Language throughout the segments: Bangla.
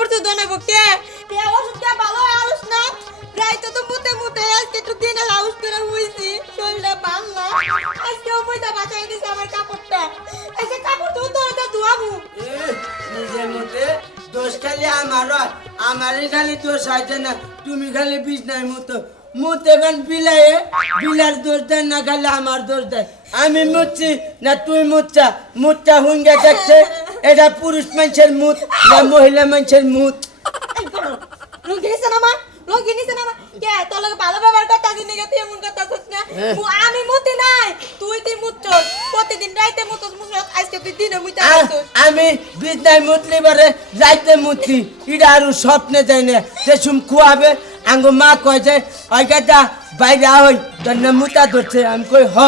আজকেও আমার কাপড় চোপড় দোনাবো কে কে ওষুধটা ভালো আরস না? রাইতো তো মুতে মুতে আজকে একটু দিনে হাউস করে হইছি শরীরটা ভালো না। আজকেও মুইতা বাঁচাই দিছে আমার কাপড়টা। আজকে কাপড় তো তোরা ধোয়াবো। নিজের মধ্যে দোষ খালি আমার। আমারই খালি দোষ হয়েছে না, তুমি খালি বিছনায় মতো। মুতে বিলায়ে বিলার দোষ দেয় না, খালি আমার দোষ দেয়। আমি মুচ্ছি না, তুই মুচ্ছা। মুচ্ছা হুঙ্গে দেখছে। এটা পুরুষ মানুষের মুত না মহিলা মানুষের মুত। নিছে না মা? নিছে না মা? কে? তোর লগে ভালো ব্যবহার করতে আসি নিগে তুই এমন কথা করছিস না। হ্যাঁ। আমি মুতি নাই। তুই তুই মুতছস প্রতিদিন রাইতে মুতছস মুতছস আজকে তুই দিনে মুইতে আ- আমি বিছনায় মুতলি বারে যাইতে মুতি এটা আর স্বপ্নে যাই না। সে সুম খুয়াবে আঙ্গ মা কয় যে বাইরে হই মুতা ধরছে। আমি কই হ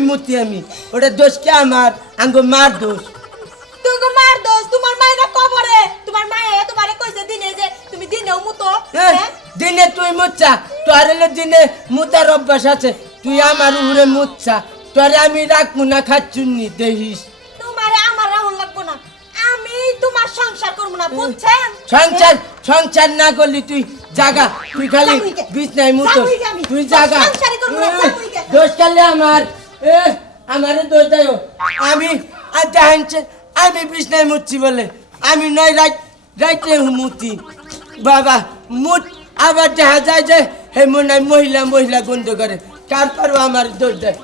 মুতি আমি। ওটা দোষ কে আমার? আঙ্গ মার দোষ। গো মার দোস তোমার মায়ের কবরে তোমার মায়ে তোমারে কইছে দিনে যে তুমি দিনেও মুতো হ্যাঁ? দিনে তুই মুচ্ছা তোর দিনে মুতার অভ্যাস আছে তুই আমার উপরে মুচ্ছা তোরে আমি রাখব না খাচ্ছুনি দেখিস তোমারে আমার রাহুল লাগবো না আমি তোমার সংসার করব না বুঝছেন সংসার সংসার না করলি তুই জাগা তুই খালি বিছনায় মুতো? তুই জাগা? দোষ কালে আমার এ আমারে দোষ দেয় আমি আর জাহানছে আমি বিছনায় মুচ্ছি বলে আমি নয় রাইট রাইতে মুতি। বাবা মুত আবার দেখা যায় যে হে মনে মহিলা মহিলা গন্ধ করে। তারপরও আমার দোষ দেয়।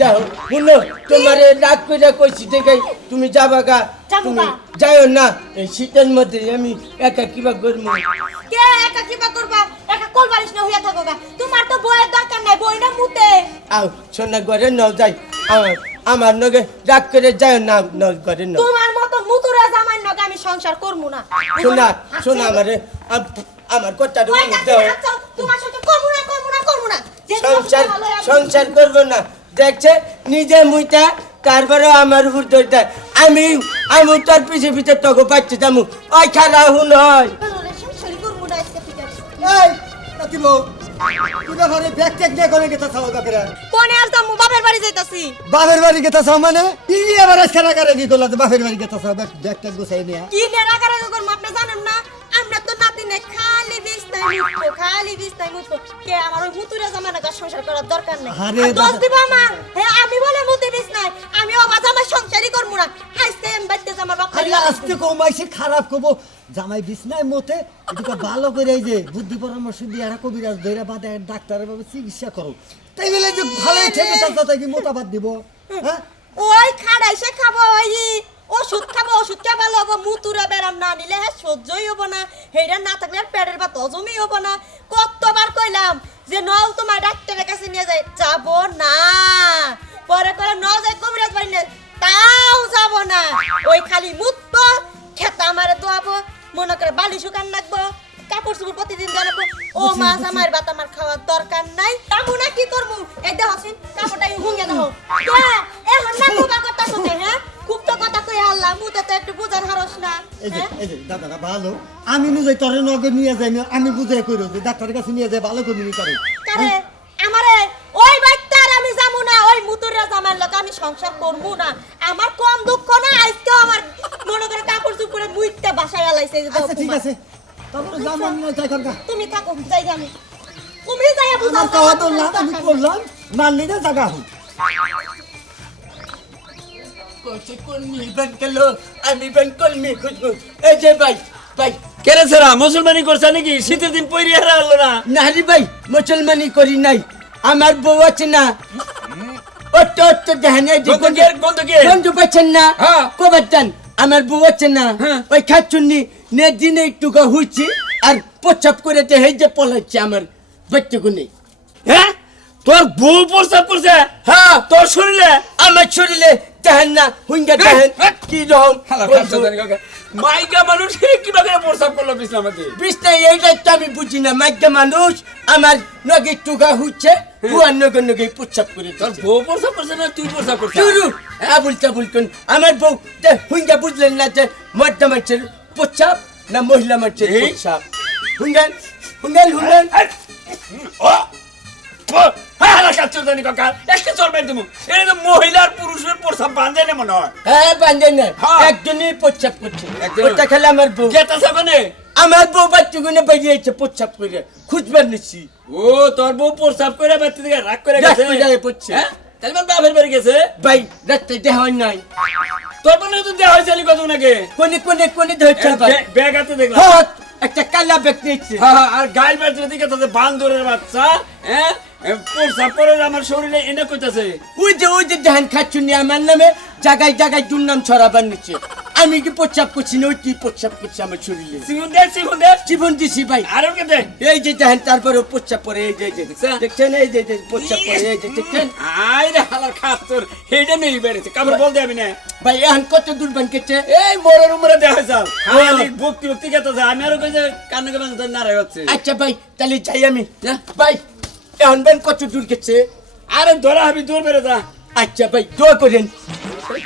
যাও। শুনো তোমারে রাগ করে কইছি দেখে তুমি যাবা গা। তুমি। যাইও না এই শীতের মধ্যে আমি একা কিবা করব? কে একা কিবা করবা? একা কোলবালিশ না হইয়া থাকো গা। তোমার তো বইয়ের দরকার নাই বই না মুতে। আও সোনা ঘরে ন যাই। আমার আমার নগে রাগ করে যাইও না ন ঘরে ন তোমার মতো মুতুরা জামাই নগে আমি সংসার করব না। শোনা শোনা আমারে আমার কথাটা মনে দাও তোমার সাথে করব না করব না করব না। সংসার। সংসার করব না। দেখছে নিজে মুইটা তারপরে আমার উপর দোষ আমি আমি তোর পিছে পিছে তোকে পাচ্ছি যামু ওই খারা হুন হয়। এই নাতিব তুই ঘরে ব্যাগ ট্যাগ নিয়ে করে গেতে চাও বাপের। কোনে আসতাম মু বাপের বাড়ি যাইতাছি। বাপের বাড়ি গেতে চাও মানে? কি আবার খেলা করে কি করলা বাপের বাড়ি গেতে চাও ব্যাগ ব্যাগ ট্যাগ গুছাই নিয়ে। কি নেড়া কারা করব আপনি জানেন না? আমরা তো নাতি নাই খালি বিছনায় মুতবো খালি বিছনায় মুতবো কে আমার ওই মুতুরা জামাই নাকি সংসার করার দরকার নাই? আরে দোষ দিব আমার। আমি বলে মুতে আমি আমার সংসারই করব না। আজকে আমি বাইতে আমার বাপ আরে আজকে কমাইছে খারাপ করব। জামাই বিছনায় মতে এদিকে ভালো করে যে বুদ্ধি পরামর্শ দিয়ে আর কবিরাজ ধরে বাদে ডাক্তারের ভাবে চিকিৎসা করো তাই বলে যে ভালোই থেকে তার কি মোটাবাদ দিব? হ্যাঁ? ওই খাড়াইছে খাব, ওই ওষুধ খাব, ওষুধ কে ভালো হব মুতুরা বেরাম না, নিলে হ্যাঁ সহ্যই হব না, হেইরা না থাকলে পেটের ভাত হজমই হব না। কতবার কইলাম যে নল তোমার ডাক্তারের কাছে নিয়ে যাই, যাব না। পরে করে ন যাই কবিরাজ বাড়ি তাও যাব না। ওই খালি মুতবো খেতা আমারে দোয়াবো। মনে করে বালি শুকান রাখব কাপড় চোপড় প্রতিদিন জানাব ও মাছ। আমার ভাত আমার খাওয়ার দরকার নাই। যাব না কি করব? এই দেখো সিন কাপড়টা হুঙ্গে দেখো এখন না কুবা কথা শুনে হ্যাঁ? খুব তো কথা কই আল্লাহ মুতে তো একটু বুঝার হারস না এই যে হ্যাঁ? এই যে দাদারা ভালো। আমি নিজে তোরে নগে নিয়ে যাই আমি বুঝাই করি যে ডাক্তারের কাছে নিয়ে যাই ভালো করে নিয়ে করে কারে আমারে ওই বাইতার আমি যাব না ওই মুতুরা জামার লোক আমি সংসার করব না আমার কম দুঃখ না আজকে আমার মনে করে কাপড় চুপড়ে মুইতে বাসায় আলাইছে এই যে আচ্ছা ঠিক বৌমা। আছে তারপরে জামান না যাই তুমি থাকো যাই আমি। তুমি যাই বুঝাও আমার কাওয়া ধরলাম আমি করলাম মানলি না জায়গা হুম কচি কলমি বেন গেল আমি বেন কলমি খুঁজবো। এই যে ভাই ভাই। কেরে সেরা মুসলমানি করছে নাকি? শীতের দিন পইরি হারা হলো না। নারী ভাই মুসলমানি করি নাই। আমার বউ আছে না। দেখেন পাচ্ছেন না। হ্যাঁ। কবার আমার বউ আছে না। হ্যাঁ। ওই খাচ্ছুনি নে দিনে একটু হুইছি। আর প্রচাপ করে দেখে যে পলাচ্ছে আমার বাচ্চাগুনি হ্যাঁ? তোর বউ প্রস্তাব করছে? হ্যাঁ তোর শরীরে? আমার শরীরে দেখেন না হুঙ্গা দেখেন। কি রকম? মাইকা মানুষ কীভাবে প্রস্তাব করল বিশ্রামাতে বিষ্ণাই এইটাই তো আমি বুঝি না মাইকা মানুষ আমার নগে টুকা হচ্ছে হুয়ার নগে নগে প্রচাপ করে তোর। বউ প্রস্তাব করছে না তুই প্রস্তাব করছিস? শুরু আবুল তাবুল কোন আমার বউ তে হুঙ্গা বুঝলেন না যে মদ্দা মাছের প্রচাপ না মহিলা? হুঙ্গান হুঙ্গান হুঙ্গান একজন। ওটা আমার বউ বাচ্চাগুলো বেরিয়েছে প্রচ্ছাপ করে খুঁজবার নিচ্ছি ও তোর বউ করে দিকে রাগ করে গেছে পড়ছে। তাহলে আমার বাপের বাড়ি গেছে ভাই রাত্রে দেওয়া নাই তোর বোনে তো দেওয়া হয়েছে কত নাকি কোনে কোনে কোনে ধরছে ভাই। ব্যাগ হাতে দেখলাম। একটা কালা ব্যক্তি হ্যাঁ, আর গাই বাচ্চা দিকে তোদের বান্দরের বাচ্চা হ্যাঁ? আমার শরীরে এনে কইতাছে ওই যে ওই যে ধান খাচ্ছুনি আমার নামে জায়গায় জায়গায় দুর্নাম ছড়াবার নিচ্ছে আমি কি প্রচ্ছাপ করছি না? ওই কি প্রচ্ছাপ করছে আমার শরীরে? সিগুন দে দে জীবন দিছি ভাই। আরও কে দে এই যে দেখেন তারপরে পরে এই যে যে দেখছেন? দেখছেন? এই যে যে প্রচ্ছাপ পরে এই যে দেখছেন? আই রে হালার খাস তোর হেডে বল দে আমি না। ভাই এখন কত দূর বানকেছে এই মোরের উমরে দেয়া হয়েছে হ্যাঁ। ভক্তি ভক্তি গেছে আমি আরও কই যে কান্না কান্না তোর হচ্ছে। আচ্ছা ভাই তাহলে যাই আমি যা। ভাই এখন বেন কত দূর গেছে আরে ধরা হবি দূর বেড়ে যা। আচ্ছা ভাই দোয়া করেন।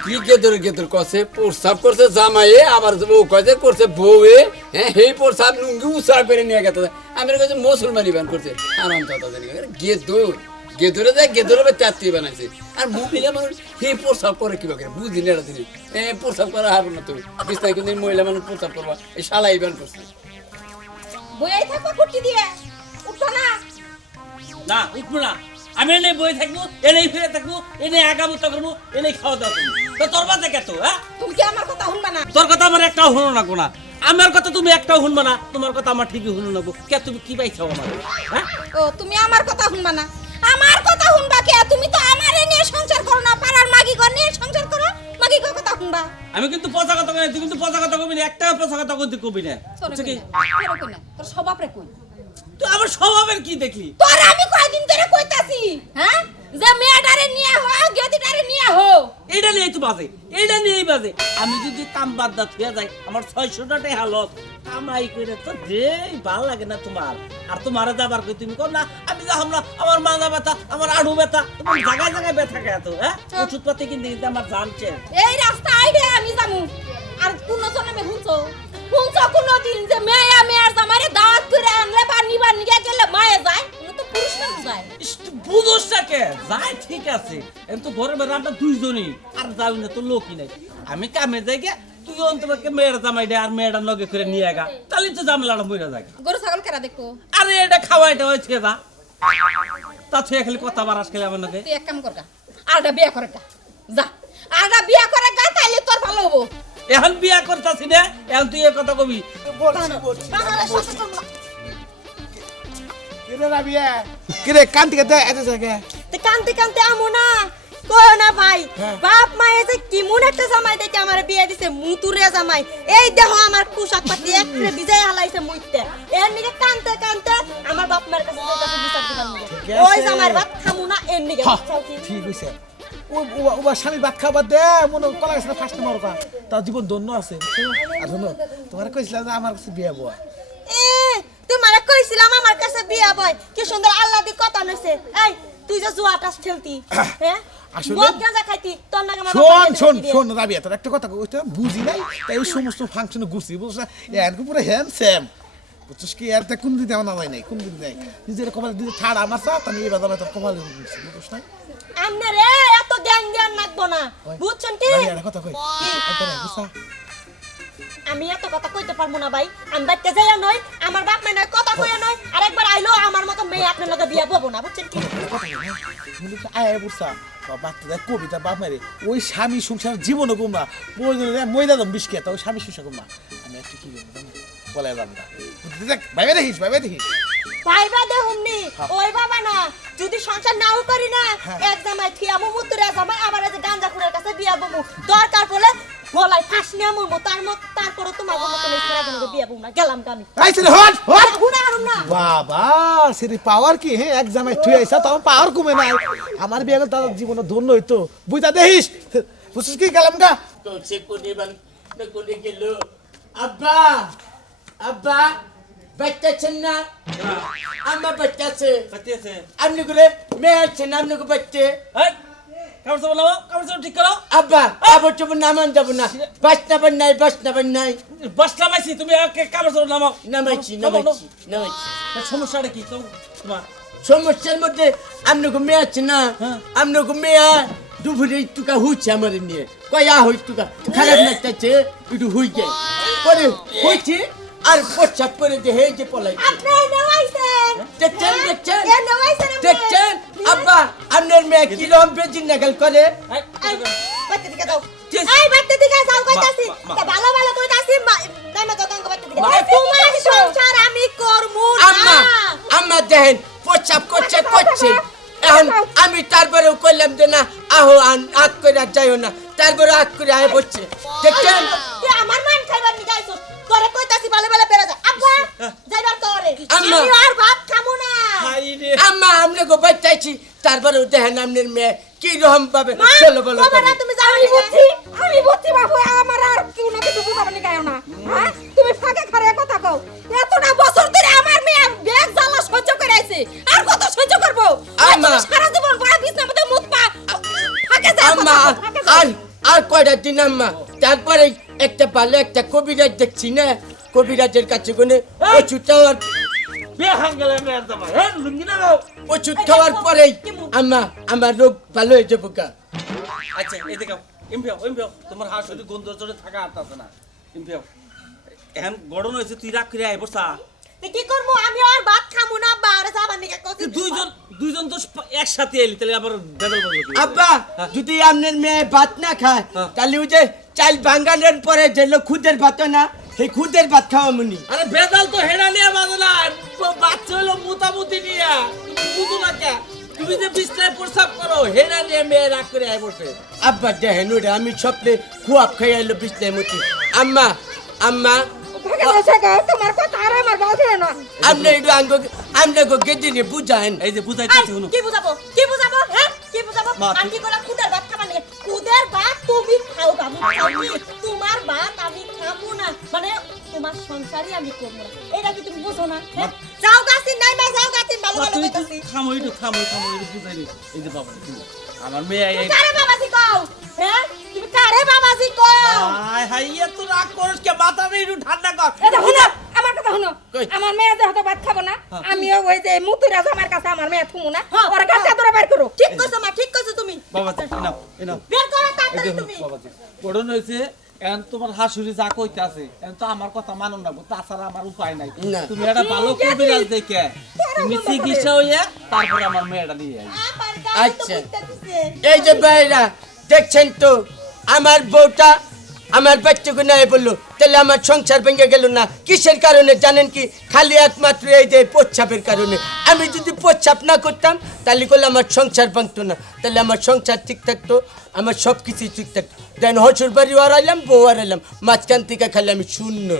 কি গেদর গেদর করছে? প্রস্তাব করছে জামাইয়ে আবার বউ কয়েছে করছে বউয়ে। হ্যাঁ সেই প্রস্তাব লুঙ্গি উৎসাহ করে নিয়ে গেছে। আমি কাছে মুসলমানি বান করছে। আরাম চাতা জানি গেদর। গেদরে যায় গেদরে বা চাত্তি বানাইছে। আর মহিলা মানুষ সেই প্রস্তাব করে কিবা করে বুঝি না তিনি। এ প্রস্তাব করা হবে না তো। বিস্তারিত কোনদিন মহিলা মানুষ প্রস্তাব করবা। এই শালাই বান করছে। বইয়াই থাকবা কুটি দিয়ে। উঠো না। না উঠবো না। আমি এনে বই থাকব এনেই ফিরে থাকব এনে আগামো তো করব এনেই খাওয়া দাওয়া করব। তো তোর বাদে কে হ্যাঁ? তুমি কি আমার কথা শুনবা না? তোর কথা আমার একটাও শুনো না কোনা। আমার কথা তুমি একটাও শুনবা না তোমার কথা আমার ঠিকই শুনো না কে তুমি কি পাইছো আমার হ্যাঁ? ও তুমি আমার কথা শুনবা না। আমার কথা শুনবা কে? তুমি তো আমারে নিয়ে সংসার করো না পাড়ার মাগি ঘর নিয়ে সংসার করো। মাগি ঘর কথা শুনবা। আমি কিন্তু পচা কথা কই না, কিন্তু পচা কথা কবি না একটাও পচা কথা কিন্তু কবি না। বুঝছ কি? তোর স্বভাব রে কই? তুই আমার স্বভাবের কি দেখলি? তোর আমি কয়দিন ধরে কইতাছি হ্যাঁ? যে মেয়েটারে নিয়ে হো গেদিটারে নিয়ে হো এইটা নিয়েই তো বাজে এইটা নিয়েই বাজে। আমি যদি কাম বাদ দা থুয়ে যাই আমার ছয়শো টাকাই হালত কামাই করে তো যে ভালো লাগে না তোমার। আর তোমার যাবার কই তুমি কর না আমি যা হামলা আমার মাজা ব্যথা আমার আড়ু ব্যথা তোমার জায়গায় জায়গায় ব্যথা খায় তো হ্যাঁ? ওষুধ পাতি কিনতে কিনতে আমার জানছে এই রাস্তা আইডে আমি জামু আর কোন জন্মে হুনছো হুনছো কোন দিন যে মেয়া মেয়ার জামারে নিয়ে গেলে মায়ে যায় কোন তো পুরুষ মানুষ যায়। বুঝোস কে? যাই ঠিক আছে। এম তো ঘরে বেড়ে আমরা দুইজনই আর যাবি না তো লোকই নাই। আমি কামে যাই গে তুই অন্তরকে মেয়ের জামাই দে আর মেয়েটা লগে করে নিয়ে গা। তাহলে তো জামলাটা মইরা যায়। গরু ছাগল কেরা দেখো আরে এটা খাওয়া এটা হয়েছে যা তা তুই খালি কথা বারাস খেলে আমার লগে। তুই এক কাম কর গা আরটা বিয়া করে গা যা। আরটা বিয়া করে গা তাইলে তোর ভালো হব। এখন বিয়া করতাছি না এখন তুই এ কথা কবি। কিরে কান থেকে দে এত জায়গা তে কানতে কানতে আমো না কয় না ভাই বাপ মায়ে যে কিমুন একটা জামাই দেখে আমার বিয়ে দিছে মুতুরে জামাই এই দেহ আমার পোশাক পাতি একরে বিজয় হালাইছে মুইতে এর নিকে কানতে কানতে আমার বাপ মায়ের কাছে বিচার দিলাম ওই জামাইর ভাত খামু না এর নিকে ঠিক হইছে। স্বামী ভাত খাবার দে মনে কলা গেছে ফার্স্ট তার জীবন ধন্য আছে। আর তোমার কইছিলাম যে আমার কাছে বিয়ে বয় এ তোমারে কইছিলাম আমার কাছে বিয়া বয়। কি সুন্দর আল্লাহ দি কথা নইছে। এই তুই যে জুয়াটাস খেলতি হ্যাঁ? একটা কথা বুঝি নাই তাই সমস্ত ফাংশনে ঘুরছি বুঝছ? এরকম পুরো হ্যান্ডসাম বুঝছিস কি? এর কোন দিন আমার নামাই নাই কোন দিন নাই নিজের কপালে দিতে ছাড় আমার সাথ আমি এই বাজারে তোর কপালে ঘুরছি না আমনে রে এত জ্ঞান জ্ঞান রাখব না বুঝছেন কি? কথা কই? একবার বুঝছ? আমি এত কথা কইতে পারব না ভাই। আমি বাচ্চা যাইয়া নয় আমার বাপ মা নয় কথা কইয়া নয় আর একবার আইলো আমার মতো মেয়ে আপনার লগে বিয়া না বুঝছেন কি? আয় বুঝছা বাচ্চাদের কবিতা বাপ মারে ওই স্বামী সংসার জীবনও কমা প্রয়োজনে ময়দা দম বিস্কিট ওই স্বামী সংসার কমা আমি একটু কি বলে না। দেখ ভাইবে দেখিস ভাইবে দেখিস। ভাইবা দে ওই বাবা না যদি সংসার নাও করি না এক জামাই থিয়া মু মুতুরে জামাই আবার এই গাঞ্জা খুরের কাছে বিয়া বমু দরকার পড়লে গলায় ফাঁস নিয়ে মরবো তার মত তারপরে তোমার মতো ছেড়া বিয়া বমু না গেলাম গামি আই ছেলে হট হট! হুনা হারুম না। বাবা পাওয়ার কি হ্যাঁ এক জামাই থুই আইসা তখন পাওয়ার কমে নাই। আমার বিয়ে গেল তার জীবনে ধন্য হইতো। বুঝা দেখিস? বুঝছিস কি গেলাম গা? তো সে কোনে বান কোনে গেল। আব্বা আব্বা বাচ্চা না? আমার বাচ্চা আছে। পাতি আছে। আপনি করে মেয়ে আছেন আপনি বাচ্চা? এই কাপড় চাপড় নাও কাপড় চাপড় ঠিক করো। আব্বা কাপড় চোপড় নামান যাব না। বাস নাবার নাই বাস নাবার নাই বাস নামাইছি তুমি কাপড় চাপড় নামাও। নামাইছি নামাইছি নামাইছি। সমস্যাটা কি? তো তোমার সমস্যার মধ্যে আপনাকে মেয়ে আছে না? আপনাকে মেয়ে দুপুরে একটুকা হইছে আমার নিয়ে কয়া হইতুকা খারাপ লাগতেছে একটু পরে হইছে? আর প্রস্তাব করে যে হেই যে পলাই দেখছেন দেখছেন। দেখছেন আব্বা আপনার মেয়ে কিরম বেজিন নাগাল করে। মা, মা। মা- মা। মা। আমি তারপরেও কইলাম যে না আহো আন- আগ করে যাইও না। তারপরে আগ করে আয় পড়ছে দেখছেন? আমার নি যাইছস। কইতাছি ভালো ভালো বেড়া যা। আব্বা, যাইবার তোরে। আমি আর ভাত খামু না। আম্মা আমনে গো বাচ্চাইছি তারপরেও দেখেন আপনার মেয়ে কি রকম ভাবে চলো বলো তুমি যাও আমি বুঝছি আমি বুঝছি বাবু আমার আর কেউ না কিছু বুঝাবে না গায় না। হ্যাঁ? তুমি ফাঁকে খারে কথা কও। এতটা বছর ধরে আমার মেয়ে ব্যাগ জ্বালা সহ্য করে আইছে। আর কত সহ্য করব? আম্মা। সারা জীবন বড় বিছনা মধ্যে মুখ পা ফাঁকে যা আম্মা আর আর কয়টা দিন আম্মা? তারপরে একটা পালে একটা কবিরাজ দেখছি না? কবিরাজের কাছে কোনে ওষুধ খাওয়ার হ্যাঁ লুঙ্গি না দাও। ওষুধ খাওয়ার পরেই আম্মা আমার রোগ ভালো হয়ে যাব কা আচ্ছা এই দেখাও ইমফিয়াও ইমফিয়াও তোমার হাঁস গন্ধ চলে থাকা আর না। ইমফিয়াও এখন গড়ন হয়েছে তুই রাগ করে আয় বসা। কি করমু আমি আর ভাত খামু না আব্বা। আরে যাবার নি কইছি দুইজন দুইজন তো একসাথে এলি তাহলে আবার বেদল বদল আব্বা যদি আপনার মেয়ে ভাত না খায় হ্যাঁ। তাহলে ওই যে চাল ভাঙ্গানোর পরে যে লোক খুদের ভাত না সেই খুদের ভাত খাওয়া মুনি। আরে বেদাল তো হেডা নিয়ে বাজে না। বাচ্চা হলো মোটামুটি নিয়ে। তুমি বুঝো না কে? তুমি যে বিছনায় প্রসাব করো হেডা নিয়ে মেয়ে রাগ করে আয় বসে। আব্বা দেখেন আমি স্বপ্নে খুয়াব খাই এলো বিছনায় মতি আম্মা আম্মা তোমার কথা আর আমার বাজে না। আপনি একটু আঙ্গ আপনি গো গেদিনে বুঝায়েন। এই যে বুঝাইতেছি শুনো কি বুঝাবো? কি বুঝাবো? হ্যাঁ কি বুঝাবো? আমি তুই- কি ভাত খাবার নিয়ে খুদের ভাত তুমি খাও বাবু তোমার ভাত আমি খাব না। মানে তোমার সংসারই আমি করব না। এটা কি তুমি বুঝো না? যাও গাছিন নাই মা যাও গাছিন ভালো মা, ভালো কইতাছি। থামো একটু থামো থামো একটু বুঝাই এই যে বাবা আমার মেয়ে এই বাবাজি কও হাই হাই এত রাগ করিস কে মাথা একটু ঠান্ডা কর। এটা শুনো আমার কথা? আমার মেয়ে যে ভাত খাব না আমিও ওই যে মুতুরাজ আমার কাছে আমার মেয়ে থুমু না হ্যাঁ, ওর কাছে হ্যাঁ। তোরা বের করো। ঠিক কইছো মা ঠিক কইছো তুমি। বাবা নাও এই বের করো তাড়াতাড়ি তুমি। বাবাজি। গড়ন হয়েছে এখন তোমার হাসুরি যা কইতে আছে তো আমার কথা মানো না তাছাড়া আমার উপায় নাই। তুমি একটা ভালো কবিরাজ দেখে তুমি চিকিৎসা হইয়া তারপরে আমার মেয়েটা নিয়ে আচ্ছা। এই যে ভাইরা দেখছেন তো আমার বউটা আমার বাচ্চাকে নাই বলল, তাহলে আমার সংসার ভেঙে গেল না। কিসের কারণে জানেন কি? খালি একমাত্র এই যে প্রচ্ছাপের কারণে। আমি যদি প্রচ্ছাপ না করতাম, তাহলে করলে আমার সংসার ভাঙতো না। তাহলে আমার সংসার ঠিক থাকতো, আমার সব কিছুই ঠিক থাকতো। দেন হসুর বাড়ি হারাইলাম বউ হারাইলাম মাঝখান থেকে খালি আমি শূন্য।